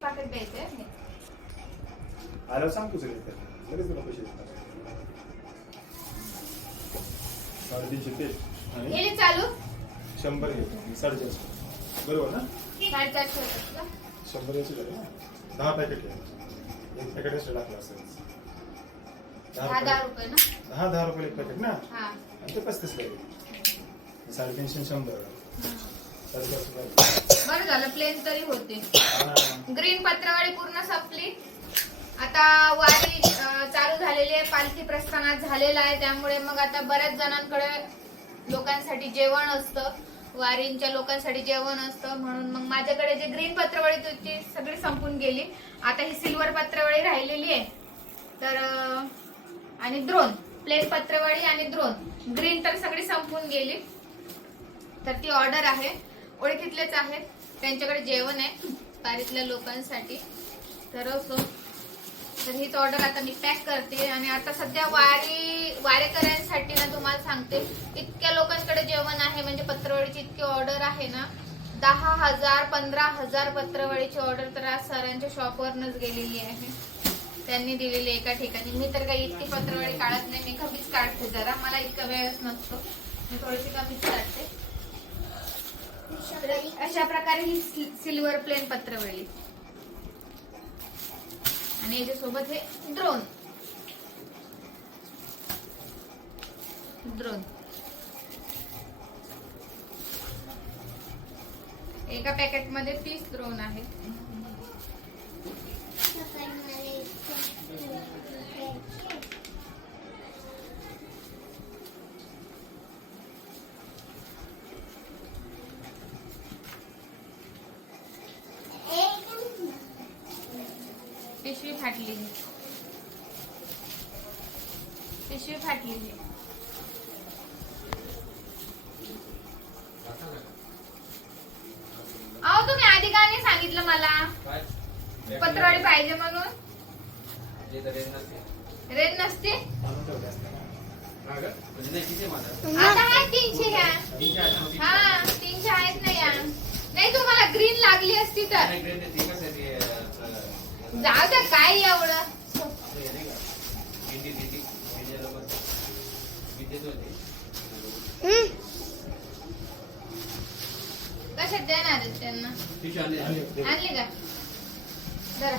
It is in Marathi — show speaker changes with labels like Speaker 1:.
Speaker 1: पाकिट द्यायचंय
Speaker 2: आल्यावर सांग तुझं रेट लगेच तुला पैसे देतात साडेतीनशे ते. आणि
Speaker 1: गेली चालू?
Speaker 2: शंभर घेतो साडेचारशे. बरोबर ना?
Speaker 1: साडेचारशे होतात का?
Speaker 2: शंभर याचे झाले ना दहा पॅकेट घ्या. एक पॅकेट असं टाकलं असेल.
Speaker 1: दहा दहा रुपये ना?
Speaker 2: दहा दहा रुपये एक पॅकेट ना?
Speaker 1: हा.
Speaker 2: आणि ते पस्तीस लागेल साडेतीनशे आणि शंभर. लागेल.
Speaker 1: बरं झालं प्लेन तरी होते. ग्रीन पत्रावळी पूर्ण संपली. आता वारी चालू झालेली आहे पालखी प्रस्थानात झालेला आहे त्यामुळे मग आता बऱ्याच जणांकडे लोकांसाठी जेवण असतं. वारींच्या लोकांसाठी जेवण असतं म्हणून मग माझ्याकडे जे ग्रीन पत्रावळी होती सगळी संपून गेली. आता ही सिल्वर पत्रावळी राहिलेली आहे. तर आणि द्रोण प्लेन पत्रावळी आणि द्रोण ग्रीन तर सगळी संपून गेली. तर ती ऑर्डर आहे. ओळखीतलेच आहेत. त्यांच्याकडे जेवण आहे पारीतल्या लोकांसाठी. तर असो तर हीच ऑर्डर आता मी पॅक करते आणि आता सध्या वारी वारेकऱ्यांसाठी ना तुम्हाला सांगते इतक्या लोकांकडे जेवण आहे म्हणजे पत्रवळीची इतकी ऑर्डर आहे ना दहा हजार पंधरा हजार पत्रवळीची ऑर्डर तर आज सरांच्या शॉपवरनच गेलेली आहे. त्यांनी दिलेली एका ठिकाणी. मी तर काही इतकी पत्रवळी काढत नाही मी कमीच काढते जरा मला इतका वेळच नसतो. मी थोडीशी कमीच काढते. अशा प्रकारे ही सि- सिल्वर प्लेन पत्रवळी. आणि याच्यासोबत हे द्रोण द्रोण एका पॅकेटमध्ये तीस द्रोण आहेत. पिशवी फाटली. पिशवी फाटली. अहो तुम्ही आधी का नाही सांगितलं मला? पत्रवाडी पाहिजे म्हणून. रेन नसते. आता आहे तीनशे घ्या हा तीनशे आहेत ना या. नाही तुम्हाला ग्रीन लागली असती तर. जाऊ द्या काय एवढं? कशात देणार आहेत त्यांना? आणली. का? जरा